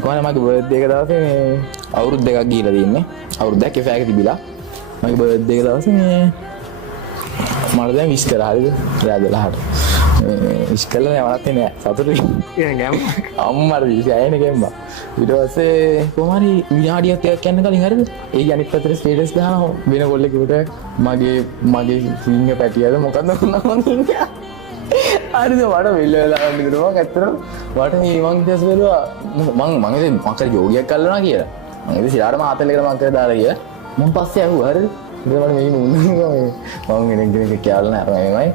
කොහොමද මගේ බර්ත්ඩේ එක දවසේ මේ අවුරුදු දෙකක් ගිහිලා තින්නේ. අවුරුද්දක් කැෆේ එකේ තිබිලා. මගේ බර්ත්ඩේ එක දවසේ මේ මට දැන් විශ් කරා හරිද? රෑ 12ට. විශ් කළා නෑ මලත් නෑ සතුටුයි. ඒ ගැම් අම්මට විශ් ගැම්මා. ඊට පස්සේ කොහොම හරි විනාඩියක් දෙකක් යන්න කලින් හරිද? ඒ අනිත් පැත්තේ ස්ටේටස් දානවා වෙන කොල්ලෙක් උඩ මගේ ෆින්ගර් පැටියද මොකද්ද වුණා හරිද මට වෙල්ල වෙලා ඉඳලා ඇත්තටම මට මේ මං ඉතින් බැලුවා මං ඉතින් මකට යෝගියක් කල්ලනවා කියලා මං ඉතින් සිරාට මාතල් එකට මං කරලා දාලා ගියා මං පස්සේ ඇහුවා හරිද ඉතින් මට මේක නුන්නා මං කෙනෙක් කියලා නෑ මමයි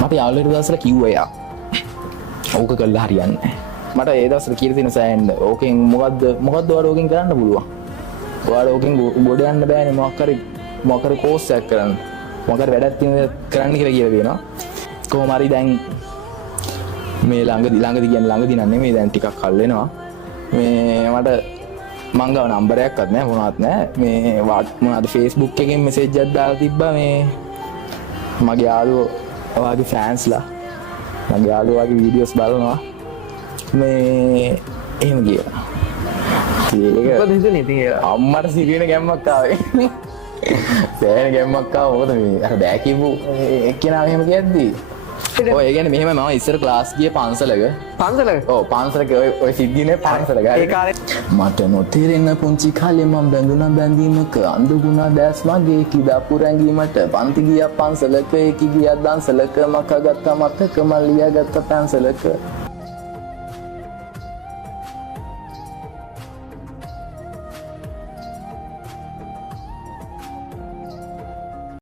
මට යාළුවෙක් දවසට කිව්වා යා ඕක කළා හරියන්නේ මට ඒ දවස්වල කියලා තියෙන සෑහෙන්න ඕකෙන් මොකද්ද ඔයාලා ඕකෙන් කරන්න පුළුවන් ඔයාලා ඕකෙන් ගොඩ යන්න බෑනේ මොකක් හරි කෝස් එකක් කරන්න මොකක් හරි වැඩක් කරන්න කියලා දෙනවා කොහොම හරි දැන් මේ ළඟදී කියන්නේ ළඟදී නන් නෙමෙයි දැන් ටිකක් කල් වෙනවා මේ මට මං ගාව නම්බරයක්වත් නැහැ මොනවත් නැහැ මේ මොනවාද Facebook එකෙන් මෙසේජ් එකක් දාලා තිබ්බා මේ මගේ යාළුවෝ ඔයාගේ ෆෑන්ස්ලා මගේ යාළුවෝ වගේ වීඩියෝස් බලනවා මේ එහෙම කියලා මොකද හිතන්නේ ඉතින් අම්මට සිරින ගැම්මක් ආවේ සෑහෙන ගැම්මක් ආවා මොකද මේ අර බෑ කියපු එක්කෙනා මෙහෙම කියද්දි ඔය ඒ කියන්නේ මෙහෙම මම ඉස්සර ක්ලාස් ගියේ පන්සලක ඔව් පන්සලක ඔය සිද්ධිනේ පන්සලක ඒ කාලේ මට නොතේරෙන පුංචි කාලේ මම බැඳුනා බැඳීමක අඳුගුණා දැස් මගේ කිදාපු රැඟීමට පන්ති ගියා පන්සලක ඒකි ගියා දන්සලක මකගත්ත මතක මල්ලියා ගත්ත පන්සලක